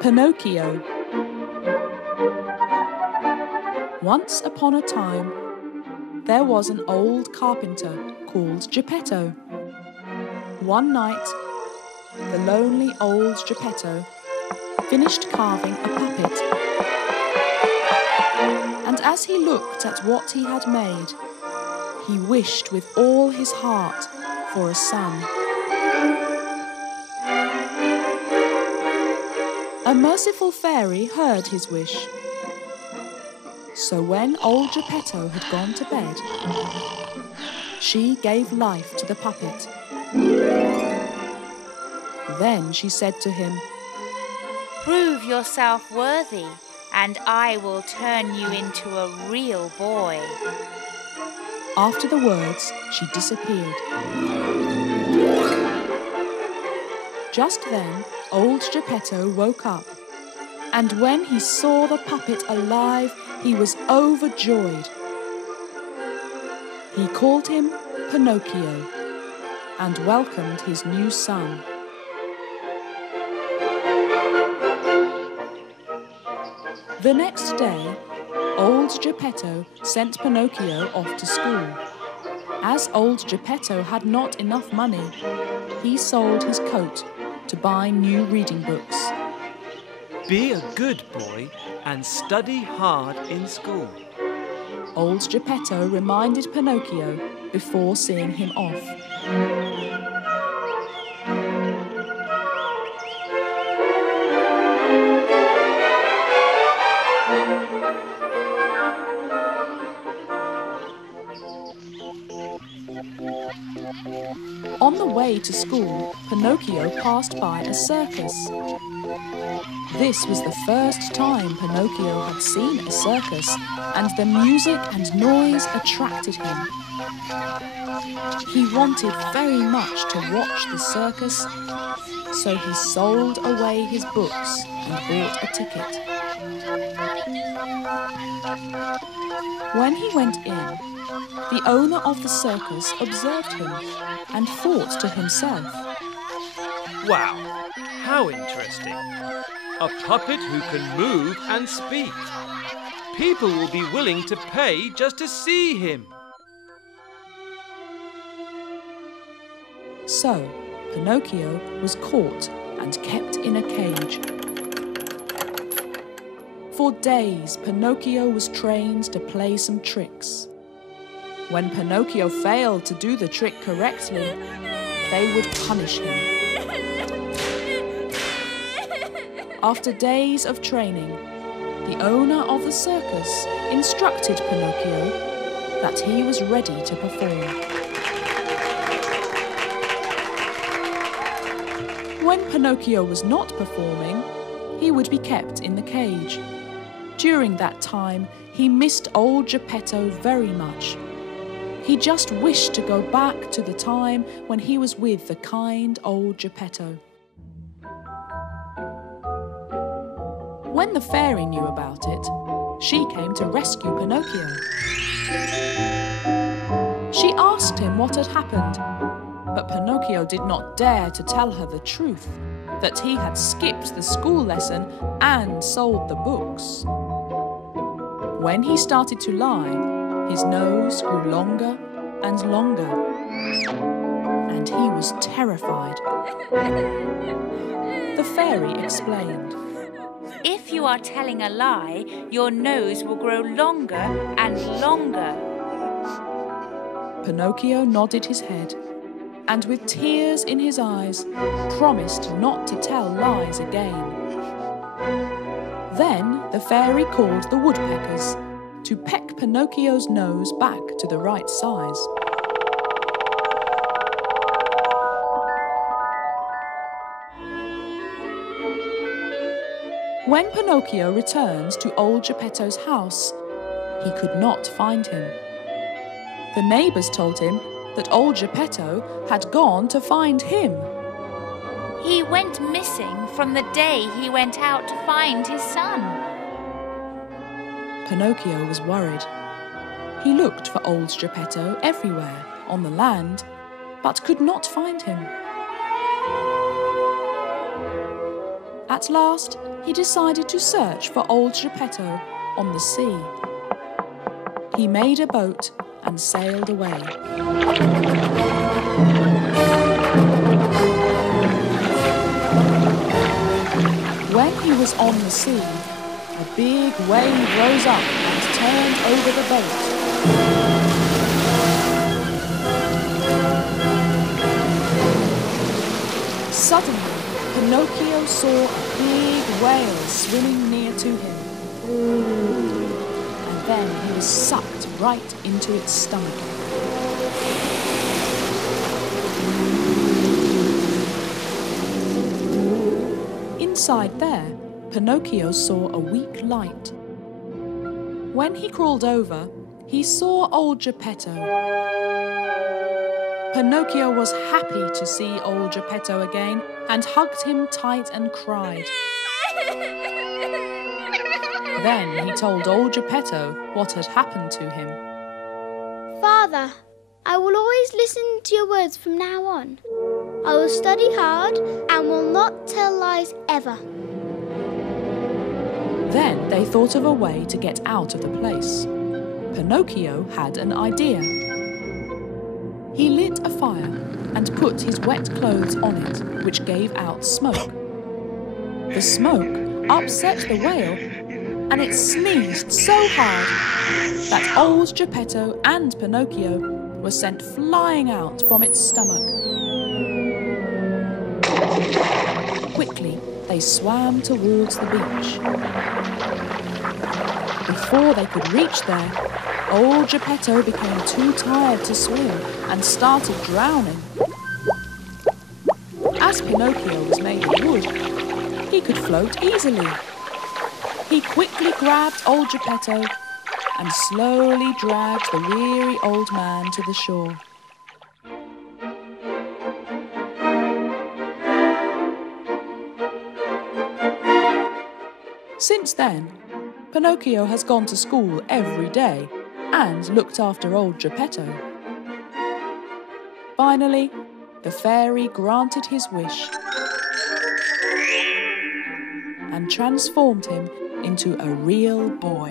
Pinocchio. Once upon a time, there was an old carpenter called Geppetto. One night, the lonely old Geppetto finished carving a puppet. And as he looked at what he had made, he wished with all his heart for a son. A merciful fairy heard his wish. So when old Geppetto had gone to bed, she gave life to the puppet. Then she said to him, "Prove yourself worthy, and I will turn you into a real boy." After the words, she disappeared. Just then, old Geppetto woke up, and when he saw the puppet alive, he was overjoyed. He called him Pinocchio and welcomed his new son. The next day, old Geppetto sent Pinocchio off to school. As old Geppetto had not enough money, he sold his coat to buy new reading books. Be a good boy and study hard in school. Old Geppetto reminded Pinocchio before seeing him off. On the way to school, Pinocchio passed by a circus. This was the first time Pinocchio had seen a circus, and the music and noise attracted him. He wanted very much to watch the circus, so he sold away his books and bought a ticket. When he went in, the owner of the circus observed him and thought to himself, Wow, how interesting. A puppet who can move and speak. People will be willing to pay just to see him. So, Pinocchio was caught and kept in a cage. For days, Pinocchio was trained to play some tricks. When Pinocchio failed to do the trick correctly, they would punish him. After days of training, the owner of the circus instructed Pinocchio that he was ready to perform. When Pinocchio was not performing, he would be kept in the cage. During that time, he missed old Geppetto very much. He just wished to go back to the time when he was with the kind old Geppetto. When the fairy knew about it, she came to rescue Pinocchio. She asked him what had happened, but Pinocchio did not dare to tell her the truth, that he had skipped the school lesson and sold the books. When he started to lie, his nose grew longer and longer, and he was terrified. The fairy explained, If you are telling a lie, your nose will grow longer and longer. Pinocchio nodded his head, and with tears in his eyes, promised not to tell lies again. Then the fairy called the woodpeckers to peck Pinocchio's nose back to the right size. When Pinocchio returned to old Geppetto's house, he could not find him. The neighbours told him that old Geppetto had gone to find him. He went missing from the day he went out to find his son. Pinocchio was worried. He looked for old Geppetto everywhere on the land, but could not find him. At last, he decided to search for old Geppetto on the sea. He made a boat and sailed away. When he was on the sea, a big wave rose up and turned over the boat. Suddenly, Pinocchio saw a big whale swimming near to him. And then he was sucked right into its stomach. Inside there, Pinocchio saw a weak light. When he crawled over, he saw old Geppetto. Pinocchio was happy to see old Geppetto again and hugged him tight and cried. Then he told old Geppetto what had happened to him. Father, I will always listen to your words from now on. I will study hard and will not tell lies ever. Then they thought of a way to get out of the place. Pinocchio had an idea. He lit a fire and put his wet clothes on it, which gave out smoke. The smoke upset the whale, and it sneezed so hard that old Geppetto and Pinocchio were sent flying out from its stomach. Quickly, they swam towards the beach. Before they could reach there, old Geppetto became too tired to swim and started drowning. As Pinocchio was made of wood, he could float easily. He quickly grabbed old Geppetto and slowly dragged the weary old man to the shore. Since then, Pinocchio has gone to school every day and looked after old Geppetto. Finally, the fairy granted his wish and transformed him into a real boy.